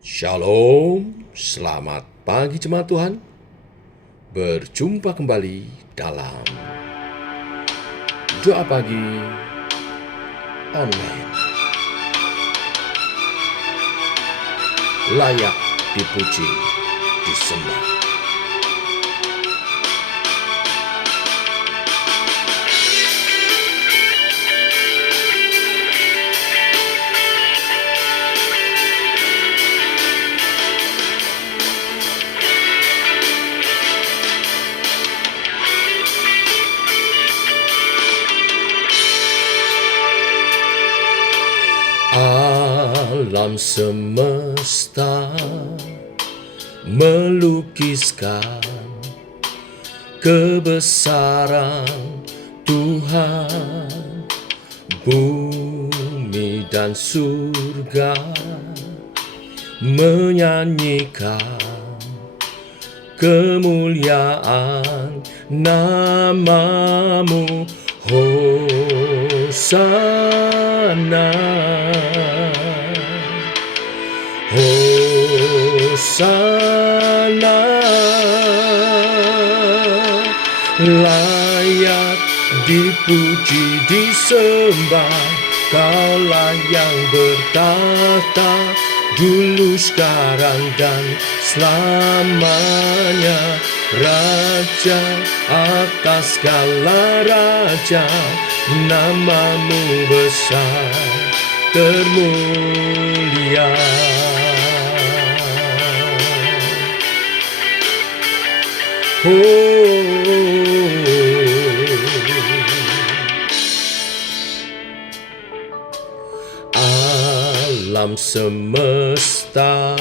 Shalom, selamat pagi jemaat Tuhan. Berjumpa kembali dalam doa pagi online. Layak dipuji, disembah. Alam semesta melukiskan kebesaran Tuhan. Bumi dan surga menyanyikan kemuliaan nama-Mu, Hosana. Hosana, layak dipuji, disembah. Kaulah yang bertahta dulu, sekarang, dan selamanya. Raja atas segala raja, nama-Mu besar termulia. Alam semesta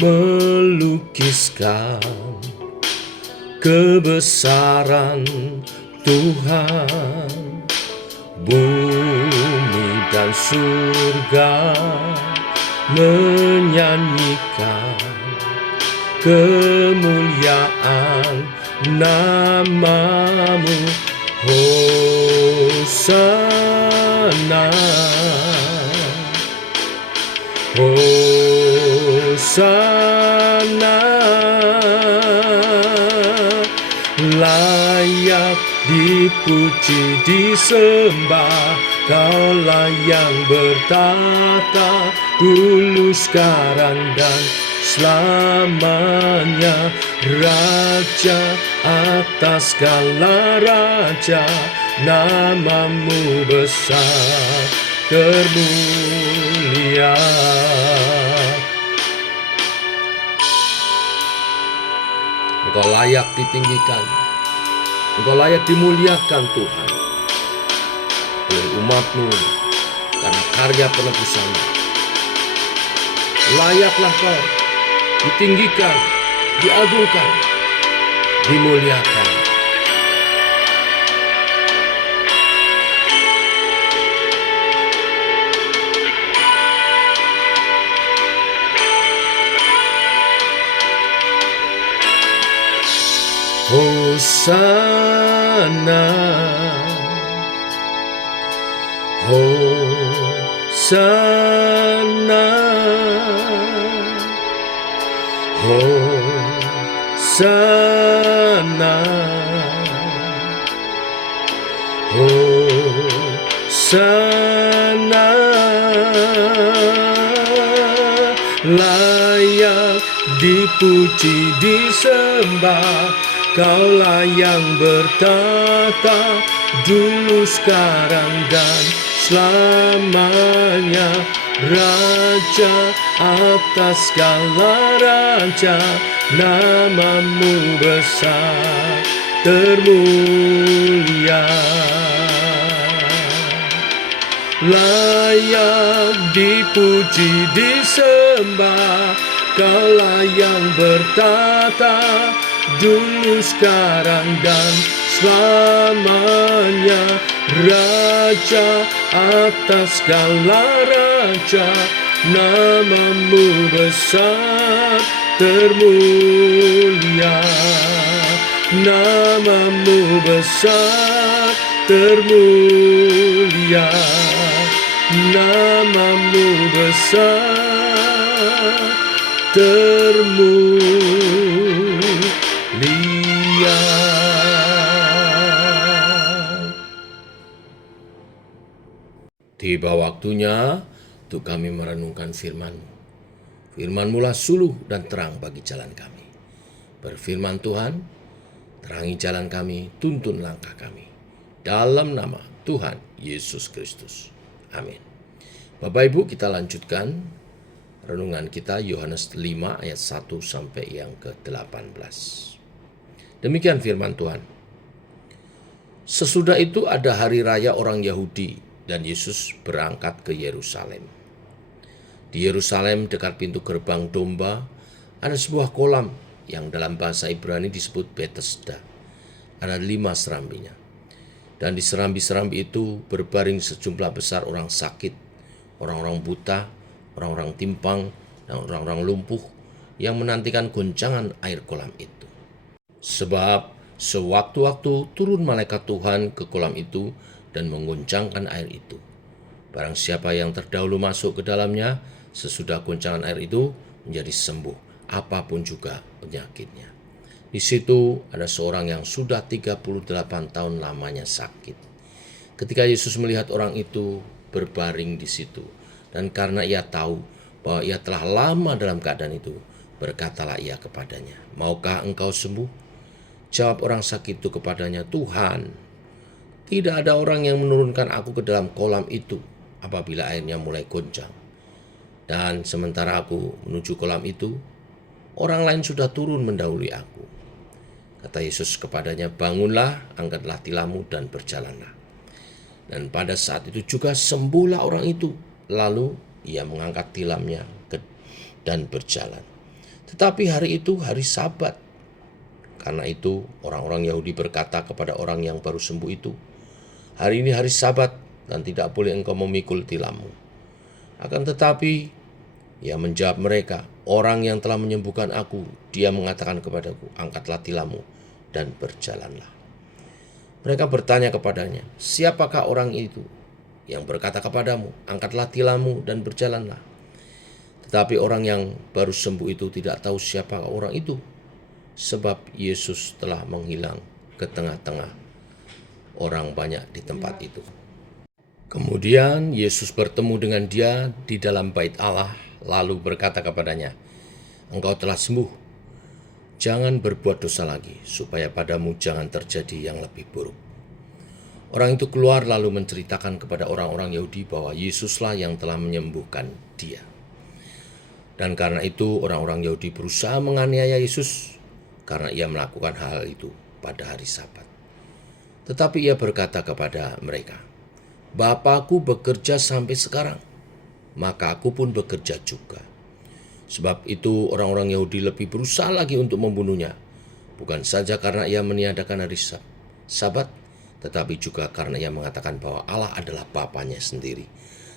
melukiskan kebesaran Tuhan. Bumi dan surga menyanyikan kemuliaan nama-Mu, Hosana. Hosana, layak dipuji, disembah. Kaulah yang bertahta dulu, sekarang, dan selamanya. Raja atas segala raja, nama-Mu besar termulia. Engkau layak ditinggikan, Engkau layak dimuliakan Tuhan oleh umat-Mu karena karya penebusan-Mu. Layaklah Kau ditinggikan, diagungkan, dimuliakan. Hosana, Hosana, Hosana, Hosana, layak dipuji, disembah. Kaulah yang bertahta dulu, sekarang, dan selamanya. Raja atas segala raja, nama-Mu besar termulia. Layak dipuji, disembah. Kaulah yang bertahta dulu, sekarang, dan selamanya. Raja atas segala raja, nama-Mu besar termulia. Nama-Mu besar termulia. Nama-Mu besar termulia. Tiba waktunya untuk kami merenungkan firman-Mu. Firman-Mu lah suluh dan terang bagi jalan kami. Berfirman Tuhan, terangi jalan kami, tuntun langkah kami. Dalam nama Tuhan Yesus Kristus. Amin. Bapak Ibu, kita lanjutkan renungan kita Yohanes 5 ayat 1 sampai yang ke-18. Demikian firman Tuhan. Sesudah itu ada hari raya orang Yahudi dan Yesus berangkat ke Yerusalem. Di Yerusalem dekat pintu gerbang domba ada sebuah kolam yang dalam bahasa Ibrani disebut Bethesda. Ada 5 serambinya. Dan di serambi-serambi itu berbaring sejumlah besar orang sakit, orang-orang buta, orang-orang timpang, dan orang-orang lumpuh yang menantikan goncangan air kolam itu. Sebab sewaktu-waktu turun malaikat Tuhan ke kolam itu dan menggoncangkan air itu. Barang siapa yang terdahulu masuk ke dalamnya, sesudah goncangan air itu menjadi sembuh, apapun juga penyakitnya. Di situ ada seorang yang sudah 38 tahun lamanya sakit. Ketika Yesus melihat orang itu berbaring di situ, dan karena ia tahu bahwa ia telah lama dalam keadaan itu, berkatalah ia kepadanya, "Maukah engkau sembuh?" Jawab orang sakit itu kepadanya, "Tuhan, tidak ada orang yang menurunkan aku ke dalam kolam itu apabila airnya mulai goncang. Dan sementara aku menuju kolam itu, orang lain sudah turun mendahului aku." Kata Yesus kepadanya, "Bangunlah, angkatlah tilammu dan berjalanlah." Dan pada saat itu juga sembuhlah orang itu. Lalu ia mengangkat tilamnya dan berjalan. Tetapi hari itu hari Sabat. Karena itu orang-orang Yahudi berkata kepada orang yang baru sembuh itu, "Hari ini hari Sabat dan tidak boleh engkau memikul tilammu." Akan tetapi ia menjawab mereka, "Orang yang telah menyembuhkan aku, dia mengatakan kepadaku, angkatlah tilammu dan berjalanlah." Mereka bertanya kepadanya, "Siapakah orang itu yang berkata kepadamu, angkatlah tilammu dan berjalanlah?" Tetapi orang yang baru sembuh itu tidak tahu siapa orang itu, sebab Yesus telah menghilang ke tengah-tengah orang banyak di tempat itu. Kemudian Yesus bertemu dengan dia di dalam bait Allah, lalu berkata kepadanya, "Engkau telah sembuh. Jangan berbuat dosa lagi, supaya padamu jangan terjadi yang lebih buruk." Orang itu keluar lalu menceritakan kepada orang-orang Yahudi bahwa Yesuslah yang telah menyembuhkan dia. Dan karena itu orang-orang Yahudi berusaha menganiaya Yesus karena ia melakukan hal itu pada hari Sabat. Tetapi ia berkata kepada mereka, "Bapakku bekerja sampai sekarang, maka aku pun bekerja juga." Sebab itu orang-orang Yahudi lebih berusaha lagi untuk membunuhnya, bukan saja karena ia meniadakan hari Sabat, tetapi juga karena ia mengatakan bahwa Allah adalah Bapanya sendiri,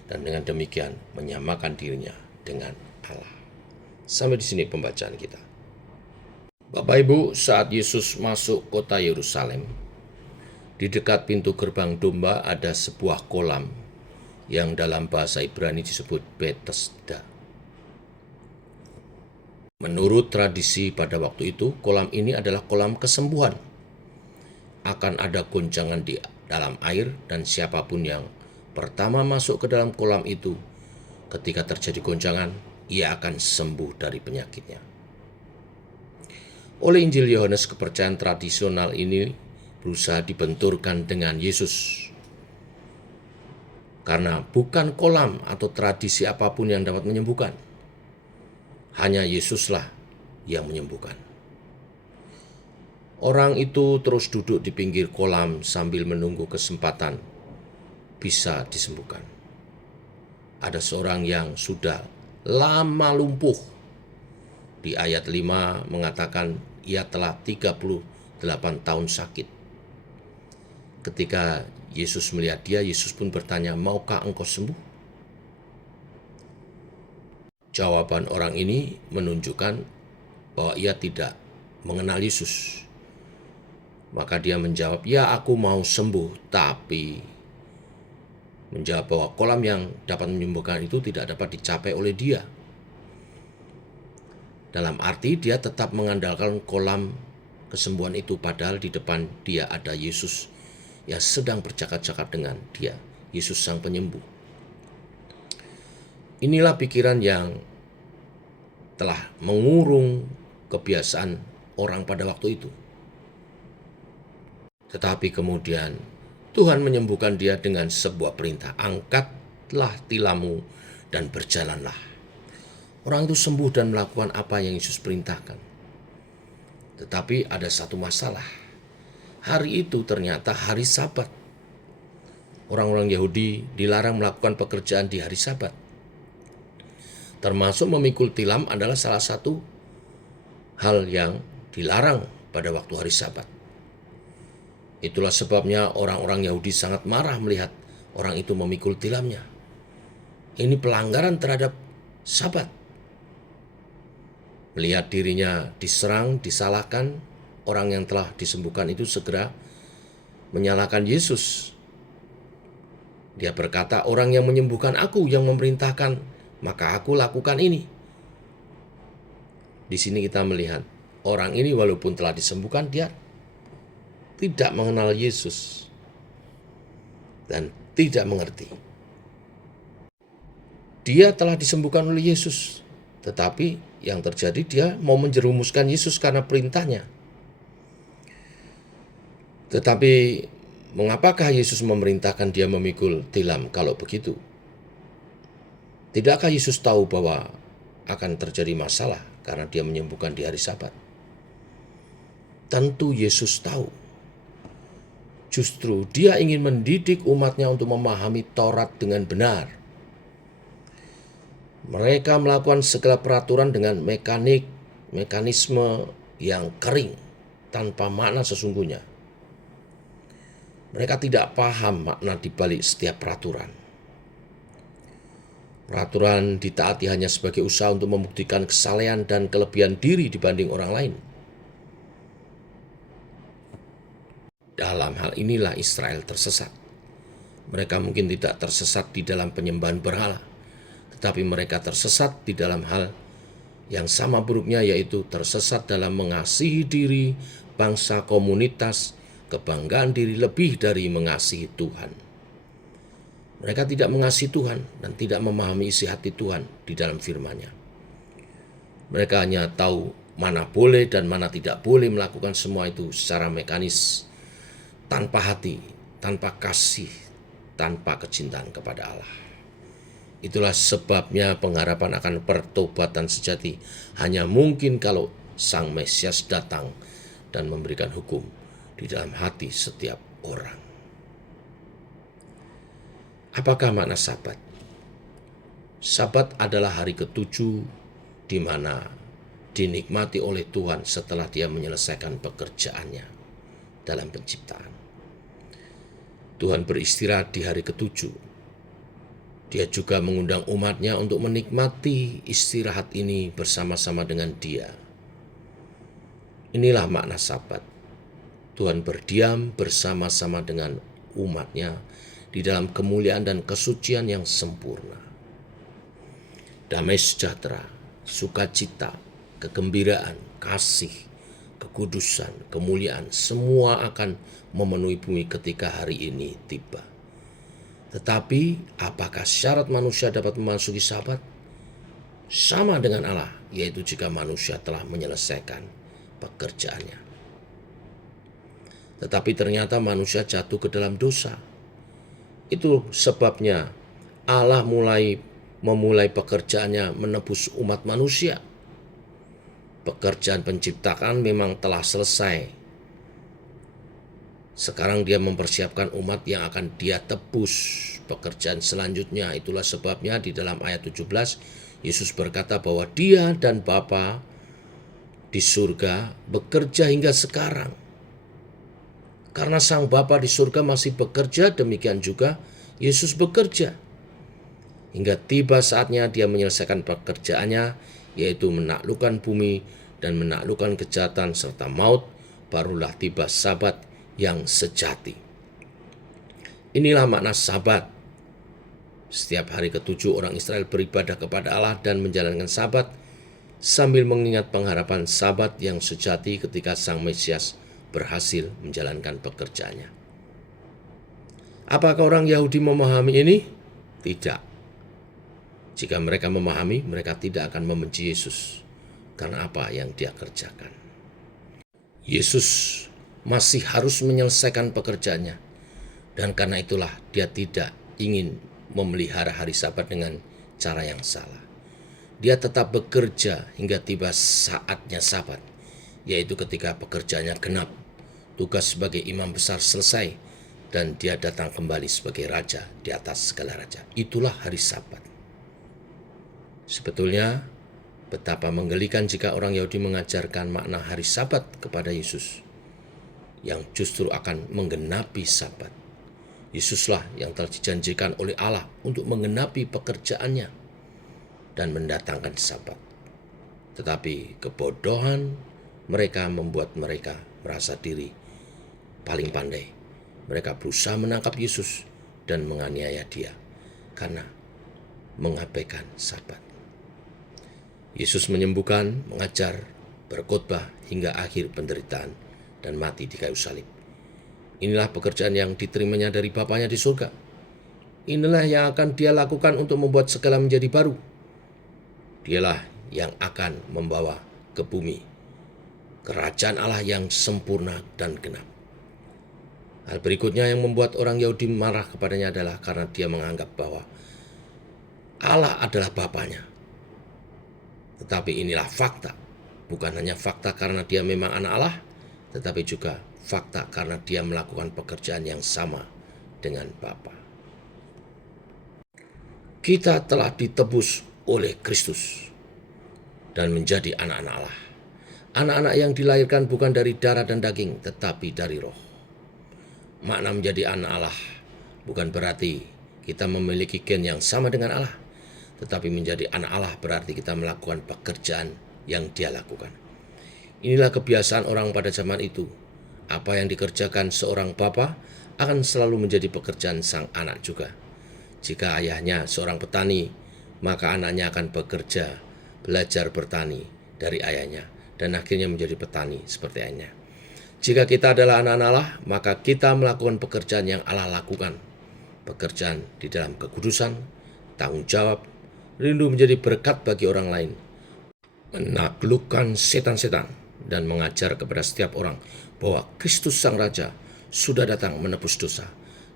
dan dengan demikian menyamakan dirinya dengan Allah. Sampai di sini pembacaan kita. Bapak Ibu, saat Yesus masuk kota Yerusalem, di dekat pintu gerbang domba ada sebuah kolam yang dalam bahasa Ibrani disebut Bethesda. Menurut tradisi pada waktu itu, kolam ini adalah kolam kesembuhan. Akan ada goncangan di dalam air dan siapapun yang pertama masuk ke dalam kolam itu, ketika terjadi goncangan, ia akan sembuh dari penyakitnya. Oleh Injil Yohanes, kepercayaan tradisional ini berusaha dibenturkan dengan Yesus. Karena bukan kolam atau tradisi apapun yang dapat menyembuhkan. Hanya Yesuslah yang menyembuhkan. Orang itu terus duduk di pinggir kolam sambil menunggu kesempatan bisa disembuhkan. Ada seorang yang sudah lama lumpuh. Di ayat 5 mengatakan ia telah 38 tahun sakit. Ketika Yesus melihat dia, Yesus pun bertanya, "Maukah engkau sembuh?" Jawaban orang ini menunjukkan bahwa ia tidak mengenal Yesus. Maka dia menjawab, "Ya, aku mau sembuh," tapi menjawab bahwa kolam yang dapat menyembuhkan itu tidak dapat dicapai oleh dia. Dalam arti dia tetap mengandalkan kolam kesembuhan itu, padahal di depan dia ada Yesus yang sedang bercakap-cakap dengan dia, Yesus sang penyembuh. Inilah pikiran yang telah mengurung kebiasaan orang pada waktu itu. Tetapi kemudian Tuhan menyembuhkan dia dengan sebuah perintah, angkatlah tilammu dan berjalanlah. Orang itu sembuh dan melakukan apa yang Yesus perintahkan. Tetapi ada satu masalah. Hari itu ternyata hari Sabat. Orang-orang Yahudi dilarang melakukan pekerjaan di hari Sabat. Termasuk memikul tilam adalah salah satu hal yang dilarang pada waktu hari Sabat. Itulah sebabnya orang-orang Yahudi sangat marah melihat orang itu memikul tilamnya. Ini pelanggaran terhadap Sabat. Melihat dirinya diserang, disalahkan, orang yang telah disembuhkan itu segera menyalahkan Yesus. Dia berkata, orang yang menyembuhkan aku yang memerintahkan, maka aku lakukan ini. Di sini kita melihat orang ini walaupun telah disembuhkan, dia tidak mengenal Yesus dan tidak mengerti. Dia telah disembuhkan oleh Yesus, tetapi yang terjadi dia mau menjerumuskan Yesus karena perintahnya. Tetapi mengapakah Yesus memerintahkan dia memikul tilam kalau begitu? Tidakkah Yesus tahu bahwa akan terjadi masalah karena dia menyembuhkan di hari Sabat? Tentu Yesus tahu. Justru dia ingin mendidik umatnya untuk memahami Taurat dengan benar. Mereka melakukan segala peraturan dengan mekanisme yang kering, tanpa makna sesungguhnya. Mereka tidak paham makna di balik setiap peraturan. Peraturan ditaati hanya sebagai usaha untuk membuktikan kesalehan dan kelebihan diri dibanding orang lain. Dalam hal inilah Israel tersesat. Mereka mungkin tidak tersesat di dalam penyembahan berhala, tetapi mereka tersesat di dalam hal yang sama buruknya, yaitu tersesat dalam mengasihi diri, bangsa, komunitas, kebanggaan diri lebih dari mengasihi Tuhan. Mereka tidak mengasihi Tuhan dan tidak memahami isi hati Tuhan di dalam firman-Nya. Mereka hanya tahu mana boleh dan mana tidak boleh melakukan semua itu secara mekanis, tanpa hati, tanpa kasih, tanpa kecintaan kepada Allah. Itulah sebabnya pengharapan akan pertobatan sejati hanya mungkin kalau Sang Mesias datang dan memberikan hukum di dalam hati setiap orang. Apakah makna Sabat? Sabat adalah hari ketujuh di mana dinikmati oleh Tuhan setelah Dia menyelesaikan pekerjaannya dalam penciptaan. Tuhan beristirahat di hari ketujuh. Dia juga mengundang umatnya untuk menikmati istirahat ini bersama-sama dengan Dia. Inilah makna Sabat. Tuhan berdiam bersama-sama dengan umatnya di dalam kemuliaan dan kesucian yang sempurna. Damai sejahtera, sukacita, kegembiraan, kasih, kekudusan, kemuliaan, semua akan memenuhi bumi ketika hari ini tiba. Tetapi apakah syarat manusia dapat memasuki Sabat? Sama dengan Allah, yaitu jika manusia telah menyelesaikan pekerjaannya. Tetapi ternyata manusia jatuh ke dalam dosa. Itu sebabnya Allah memulai pekerjaannya menebus umat manusia. Pekerjaan penciptaan memang telah selesai. Sekarang Dia mempersiapkan umat yang akan Dia tebus. Pekerjaan selanjutnya, itulah sebabnya di dalam ayat 17 Yesus berkata bahwa Dia dan Bapa di surga bekerja hingga sekarang. Karena Sang Bapa di surga masih bekerja, demikian juga Yesus bekerja. Hingga tiba saatnya Dia menyelesaikan pekerjaannya, yaitu menaklukkan bumi dan menaklukkan kejahatan serta maut, barulah tiba Sabat yang sejati. Inilah makna Sabat. Setiap hari ketujuh orang Israel beribadah kepada Allah dan menjalankan Sabat sambil mengingat pengharapan Sabat yang sejati ketika Sang Mesias berhasil menjalankan pekerjaannya. Apakah orang Yahudi memahami ini? Tidak. Jika mereka memahami, mereka tidak akan membenci Yesus karena apa yang dia kerjakan. Yesus masih harus menyelesaikan pekerjaannya, dan karena itulah dia tidak ingin memelihara hari Sabat dengan cara yang salah. Dia tetap bekerja hingga tiba saatnya Sabat, yaitu ketika pekerjaannya genap, tugas sebagai imam besar selesai, dan dia datang kembali sebagai raja di atas segala raja. Itulah hari Sabat. Sebetulnya betapa menggelikan jika orang Yahudi mengajarkan makna hari Sabat kepada Yesus, yang justru akan menggenapi Sabat. Yesuslah yang telah dijanjikan oleh Allah untuk menggenapi pekerjaannya dan mendatangkan Sabat. Tetapi kebodohan mereka membuat mereka merasa diri paling pandai. Mereka berusaha menangkap Yesus dan menganiaya dia karena mengabaikan Sabat. Yesus menyembuhkan, mengajar, berkhotbah hingga akhir penderitaan dan mati di kayu salib. Inilah pekerjaan yang diterimanya dari Bapanya di surga. Inilah yang akan dia lakukan untuk membuat segala menjadi baru. Dialah yang akan membawa ke bumi kerajaan Allah yang sempurna dan genap. Hal berikutnya yang membuat orang Yahudi marah kepadanya adalah karena dia menganggap bahwa Allah adalah Bapanya. Tetapi inilah fakta, bukan hanya fakta karena dia memang anak Allah, tetapi juga fakta karena dia melakukan pekerjaan yang sama dengan Bapa. Kita telah ditebus oleh Kristus dan menjadi anak-anak Allah. Anak-anak yang dilahirkan bukan dari darah dan daging, tetapi dari roh. Makna menjadi anak Allah bukan berarti kita memiliki gen yang sama dengan Allah, tetapi menjadi anak Allah berarti kita melakukan pekerjaan yang Dia lakukan. Inilah kebiasaan orang pada zaman itu. Apa yang dikerjakan seorang bapa akan selalu menjadi pekerjaan sang anak juga. Jika ayahnya seorang petani, maka anaknya akan bekerja, belajar bertani dari ayahnya, dan akhirnya menjadi petani seperti ayahnya. Jika kita adalah anak-anak Allah, maka kita melakukan pekerjaan yang Allah lakukan. Pekerjaan di dalam kekudusan, tanggung jawab, rindu menjadi berkat bagi orang lain, menaklukkan setan-setan, dan mengajar kepada setiap orang bahwa Kristus Sang Raja sudah datang menebus dosa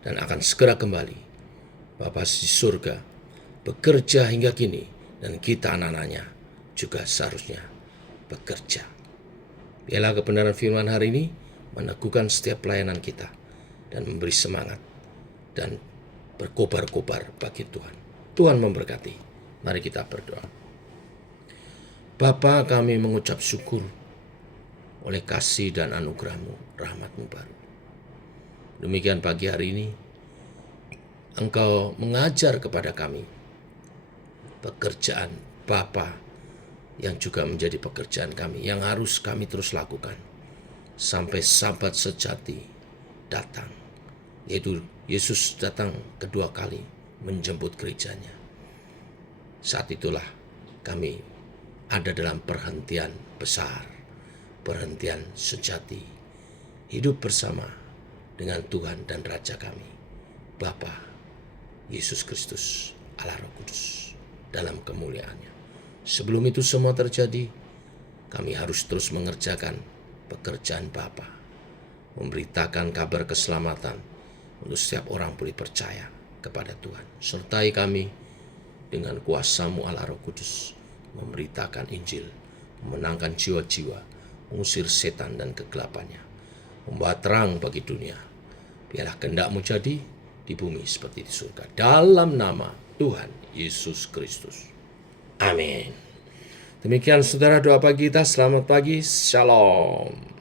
dan akan segera kembali. Bapa di surga bekerja hingga kini, dan kita anak-anaknya juga seharusnya bekerja. Biarlah kebenaran firman hari ini meneguhkan setiap pelayanan kita dan memberi semangat dan berkobar-kobar bagi Tuhan. Tuhan memberkati. Mari kita berdoa. Bapa, kami mengucap syukur oleh kasih dan anugerah-Mu, rahmat-Mu baru. Demikian pagi hari ini, Engkau mengajar kepada kami pekerjaan Bapa yang juga menjadi pekerjaan kami, yang harus kami terus lakukan sampai Sabat sejati datang, yaitu Yesus datang kedua kali menjemput gerejanya. Saat itulah kami ada dalam perhentian besar, perhentian sejati, hidup bersama dengan Tuhan dan Raja kami, Bapa Yesus Kristus, Allah Roh Kudus, dalam kemuliaannya. Sebelum itu semua terjadi, kami harus terus mengerjakan pekerjaan Bapa, memberitakan kabar keselamatan untuk setiap orang boleh percaya kepada Tuhan. Sertai kami dengan kuasa-Mu Allah Roh Kudus, memberitakan Injil, memenangkan jiwa-jiwa, mengusir setan dan kegelapannya, membawa terang bagi dunia. Biarlah kehendak-Mu jadi di bumi seperti di surga. Dalam nama Tuhan Yesus Kristus. Amin. Demikian saudara doa pagi kita. Selamat pagi. Shalom.